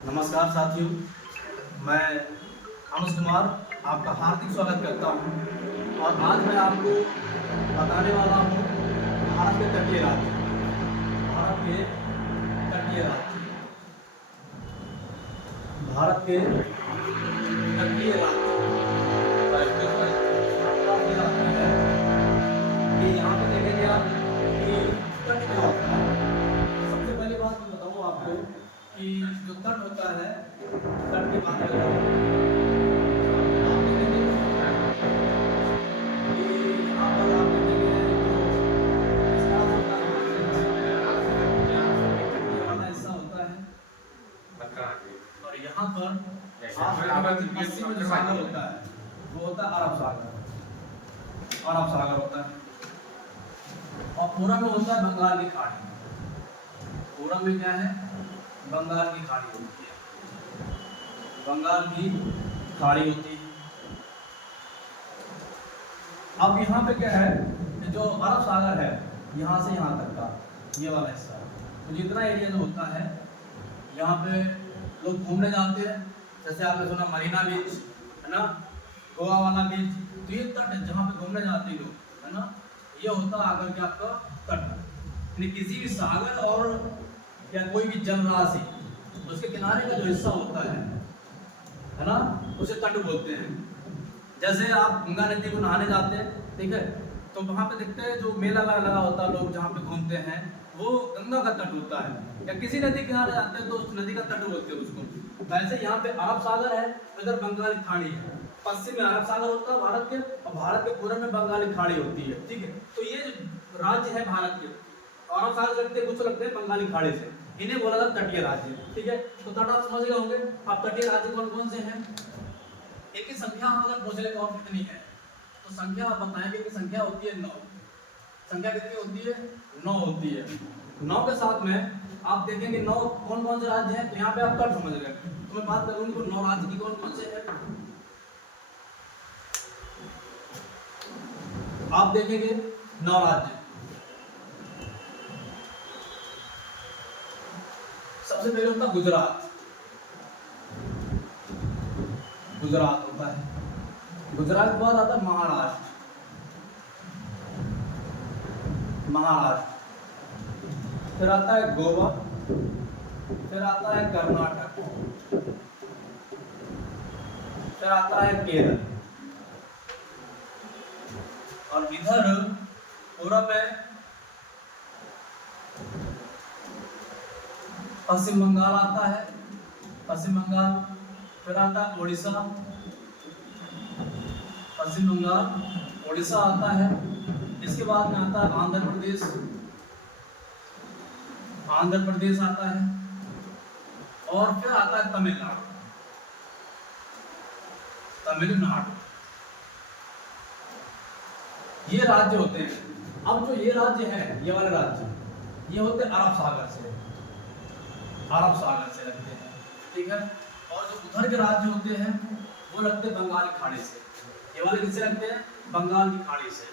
नमस्कार साथियों, मैं अनुज कुमार आपका हार्दिक स्वागत करता हूं। और आज मैं आपको बताने वाला हूं भारत के तटीय राज्य, भारत के तटीय राज्य, भारत के तटीय राज्य कि यहाँ पे देखेंगे आप कि तट क्या होता है। सबसे पहली बात मैं बताऊँ आपको कि जो तट होता है, तट की बात करता हूँ। आप देखेंगे कि यहाँ पर आप देखेंगे जो विस्तार होता है, ये वाला हिस्सा होता है, और यहाँ पर पश्चिम में जो सागर होता है वो होता है अरब सागर, अरब सागर होता है। और पूरब में होता है बंगाल की खाड़ी। पूरब में क्या है? बंगाल की खाड़ी होती है, बंगाल की खाड़ी होती है। अब यहाँ पे क्या है कि जो अरब सागर है, यहाँ से यहाँ तक का ये वाला हिस्सा, तो जितना एरिया जो होता है, यहाँ पे लोग घूमने जाते हैं। जैसे आपने सुना मरीना बीच है ना, गोवा वाला बीच, तो ये तट है जहाँ पे घूमने जाते हैं लोग, है ना। ये होता है आकर के आपका तट, यानी किसी भी सागर और या कोई भी जलराशि उसके किनारे का जो हिस्सा होता है ना, उसे तट बोलते हैं। जैसे आप गंगा नदी को नहाने जाते हैं, ठीक है, तो वहाँ पे देखते हैं जो मेला लगा होता है, लोग जहाँ पे घूमते हैं वो गंगा का तट होता है। या किसी नदी के किनारे जाते हैं तो उस नदी का तट बोलते हैं उसको। वैसे यहाँ पे अरब सागर है, इधर बंगाल की खाड़ी है। पश्चिम में अरब सागर होता है भारत के, और भारत के पूर्व में बंगाल की खाड़ी होती है, ठीक है। तो ये जो राज्य है भारत के, अरब सागर लगते हैं, कुछ लगते हैं बंगाली खाड़ी से, इन्हें बोला जाता तटीय राज्य, ठीक है। तो तट आप समझ गए होंगे। अब तटीय राज्य कौन कौन से हैं, इनकी संख्या अगर पूछ ले तो कितनी है, तो संख्या आप बताएंगे कि संख्या होती है 9। संख्या कितनी होती है? 9 होती है। 9 के साथ में आप देखेंगे 9 कौन कौन से राज्य हैं, तो यहाँ पे आप तट समझ गए। तो मैं बात करूंगी 9 राज्य की कौन कौन से हैं। आप देखेंगे 9 राज्य। सबसे पहले होता है गुजरात, गुजरात होता है। गुजरात के बाद आता है महाराष्ट्र, महाराष्ट्र, फिर आता है गोवा, फिर आता है कर्नाटक, फिर आता है केरल, और इधर पूरब में पश्चिम बंगाल आता है, पश्चिम बंगाल, फिर आता है उड़ीसा, पश्चिम बंगाल उड़ीसा आता है। इसके बाद में आता है आंध्र प्रदेश, आंध्र प्रदेश आता है, और फिर आता है तमिलनाडु, तमिलनाडु। ये राज्य होते हैं। अब जो ये राज्य है, ये वाले राज्य, ये होते हैं अरब सागर से, अरब सागर से लगते हैं, ठीक है। और जो उधर के राज्य होते हैं वो लगते हैं बंगाल की खाड़ी से। ये वाले किससे लगते हैं? बंगाल की खाड़ी से,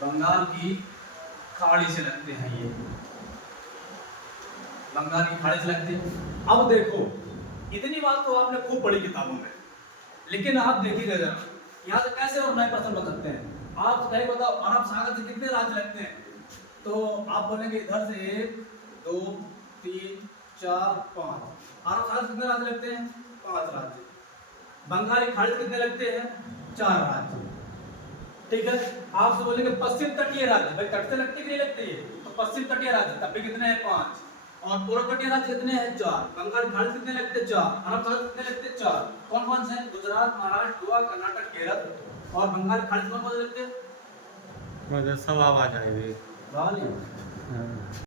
बंगाल की खाड़ी से लगते हैं। ये बंगाल की खाड़ी से लगते हैं। अब देखो, इतनी बात तो आपने खूब पढ़ी किताबों में, लेकिन आप देखिएगा जरा यहाँ से कैसे और नए प्रश्न बन सकते हैं। आप कहीं बताओ अरब सागर से कितने राज्य लगते हैं, तो आप बोलेंगे इधर से 1 2 3 4 5। अरब सागर से कितने राज्य लगते हैं? 5 राज्य। बंगाली खाड़ी से कितने लगते हैं? 4 राज्य, ठीक है। आपसे बोलेंगे पश्चिम तटीय राज्य, भाई तट से लगते कि नहीं लगते ये, तो पश्चिम तटीय राज्य तब भी कितने हैं? 5। और पूर्व तटीय राज्य कितने हैं? 4। बंगाल खाड़ी से कितने लगते हैं? 4। अरब सागर कितने लगते हैं? 4। कौन कौन से हैं? गुजरात, महाराष्ट्र, गोवा, कर्नाटक, केरल। और बंगाल खाड़ी से कौन कौन से लगते हैं? मुझे सब आवाज आई हुई।